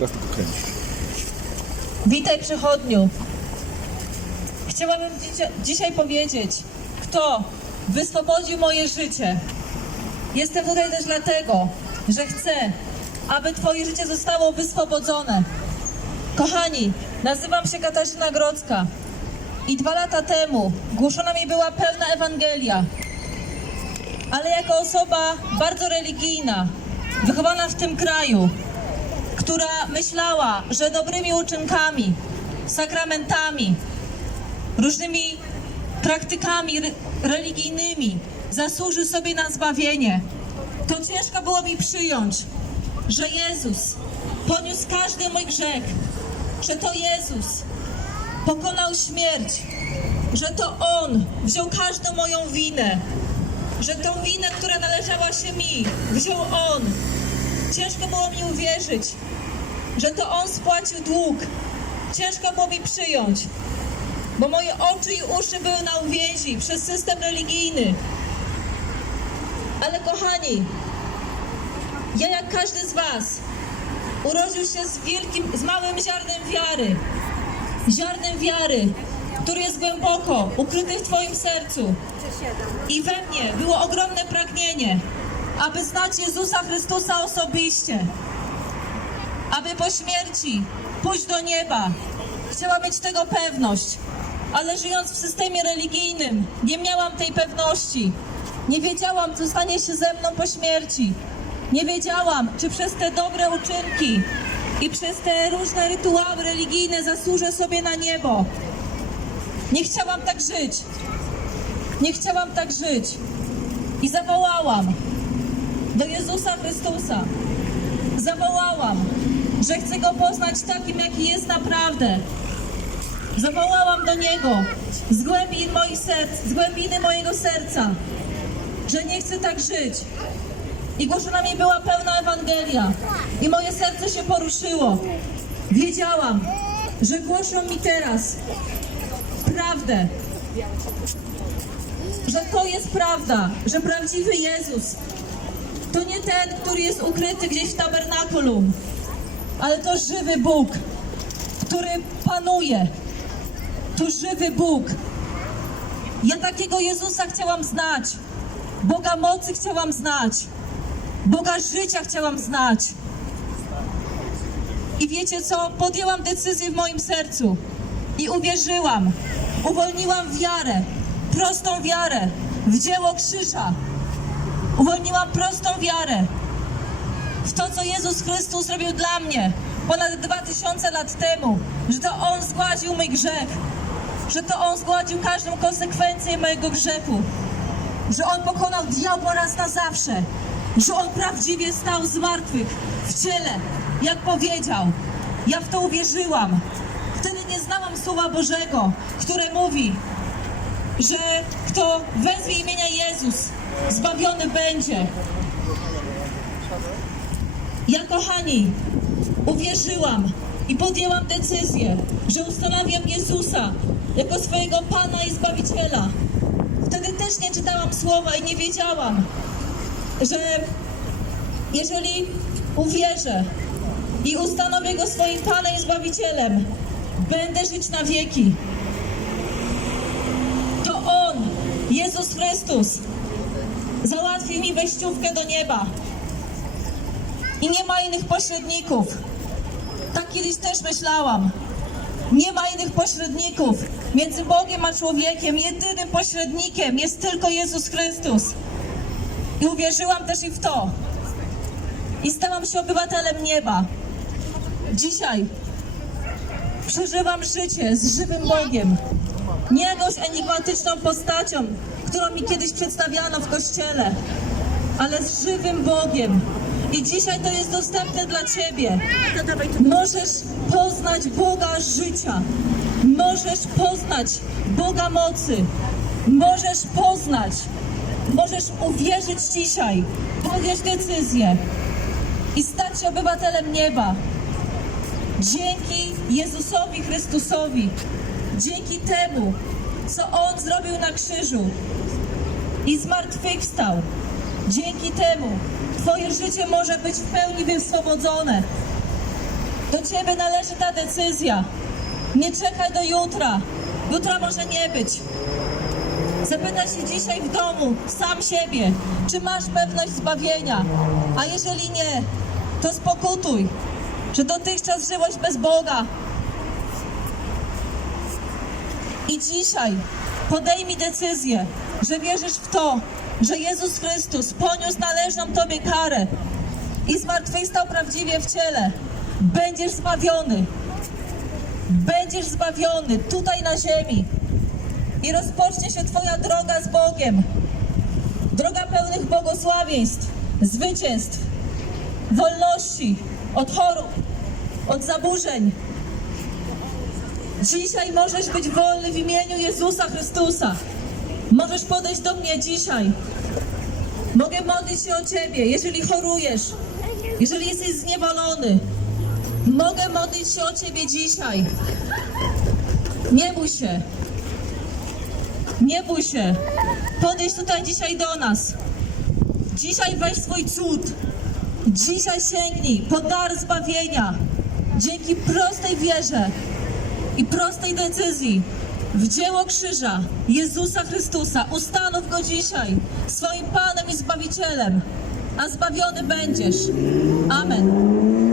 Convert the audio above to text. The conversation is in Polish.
teraz tylko. Witaj przechodniu. Chciałabym dzisiaj powiedzieć, kto wyswobodził moje życie. Jestem tutaj też dlatego, że chcę, aby Twoje życie zostało wyswobodzone. Kochani, nazywam się Katarzyna Grodzka i dwa lata temu głoszona mi była pełna Ewangelia. Ale jako osoba bardzo religijna, wychowana w tym kraju, która myślała, że dobrymi uczynkami, sakramentami, różnymi praktykami re- religijnymi zasłuży sobie na zbawienie, to ciężko było mi przyjąć, że Jezus poniósł każdy mój grzech, że to Jezus pokonał śmierć, że to On wziął każdą moją winę, że tą winę, która należała się mi, wziął On. Ciężko było mi uwierzyć, że to On spłacił dług. Ciężko było mi przyjąć, bo moje oczy i uszy były na uwięzi przez system religijny. Ale kochani, ja jak każdy z Was urodził się z wielkim, z małym ziarnem wiary. Ziarnem wiary, który jest głęboko ukryty w Twoim sercu. I we mnie było ogromne pragnienie, aby znać Jezusa Chrystusa osobiście aby po śmierci pójść do nieba. Chciałam mieć tego pewność, ale żyjąc w systemie religijnym, nie miałam tej pewności. Nie wiedziałam, co stanie się ze mną po śmierci. Nie wiedziałam, czy przez te dobre uczynki i przez te różne rytuały religijne zasłużę sobie na niebo. Nie chciałam tak żyć. Nie chciałam tak żyć. I zawołałam do Jezusa Chrystusa zawołałam, że chcę go poznać takim, jaki jest naprawdę. Zawołałam do niego z głębin moich serc, z głębiny mojego serca, że nie chcę tak żyć. I głoszona mi była pełna Ewangelia. I moje serce się poruszyło. Wiedziałam, że głoszą mi teraz prawdę. Że to jest prawda, że prawdziwy Jezus to nie ten, który jest ukryty gdzieś w tabernakulum, ale to żywy Bóg, który panuje. To żywy Bóg. Ja takiego Jezusa chciałam znać. Boga mocy chciałam znać. Boga życia chciałam znać. I wiecie co? Podjęłam decyzję w moim sercu i uwierzyłam. Uwolniłam wiarę, prostą wiarę w dzieło krzyża. Uwolniłam prostą wiarę w to, co Jezus Chrystus zrobił dla mnie ponad dwa tysiące lat temu, że to On zgładził mój grzech, że to On zgładził każdą konsekwencję mojego grzechu, że On pokonał diabła raz na zawsze, że On prawdziwie stał z martwych w ciele, jak powiedział. Ja w to uwierzyłam. Wtedy nie znałam Słowa Bożego, które mówi, że kto wezwie imienia Jezus, zbawiony będzie. Ja, kochani, uwierzyłam i podjęłam decyzję, że ustanawiam Jezusa jako swojego Pana i Zbawiciela. Wtedy też nie czytałam słowa i nie wiedziałam, że jeżeli uwierzę i ustanowię Go swoim Panem i Zbawicielem, będę żyć na wieki. To On, Jezus Chrystus, załatwił mi wejściówkę do nieba. I nie ma innych pośredników. Tak kiedyś też myślałam. Nie ma innych pośredników między Bogiem a człowiekiem. Jedynym pośrednikiem jest tylko Jezus Chrystus. I uwierzyłam też i w to. I stałam się obywatelem nieba. Dzisiaj przeżywam życie z żywym Bogiem. Nie jakąś enigmatyczną postacią, którą mi kiedyś przedstawiano w kościele, ale z żywym Bogiem. I dzisiaj to jest dostępne dla Ciebie. Możesz poznać Boga życia. Możesz poznać Boga mocy. Możesz poznać. Możesz uwierzyć dzisiaj, podjąć decyzję i stać się obywatelem nieba. Dzięki Jezusowi Chrystusowi, dzięki temu, co On zrobił na krzyżu i zmartwychwstał, dzięki temu Twoje życie może być w pełni wyswobodzone. Do Ciebie należy ta decyzja. Nie czekaj do jutra. Jutra może nie być. Zapytaj się dzisiaj w domu, sam siebie, czy masz pewność zbawienia. A jeżeli nie, to spokutuj, że dotychczas żyłeś bez Boga. I dzisiaj podejmij decyzję, że wierzysz w to, że Jezus Chrystus poniósł należną Tobie karę i zmartwychwstał prawdziwie w ciele. Będziesz zbawiony. Będziesz zbawiony tutaj na ziemi. I rozpocznie się Twoja droga z Bogiem. Droga pełnych błogosławieństw, zwycięstw, wolności od chorób, od zaburzeń. Dzisiaj możesz być wolny w imieniu Jezusa Chrystusa. Możesz podejść do mnie dzisiaj. Mogę modlić się o Ciebie, jeżeli chorujesz, jeżeli jesteś zniewolony. Mogę modlić się o Ciebie dzisiaj. Nie bój się. Nie bój się. Podejdź tutaj dzisiaj do nas. Dzisiaj weź swój cud. Dzisiaj sięgnij po dar zbawienia. Dzięki prostej wierze i prostej decyzji w dzieło krzyża Jezusa Chrystusa ustanów go dzisiaj swoim Panem i Zbawicielem, a zbawiony będziesz. Amen.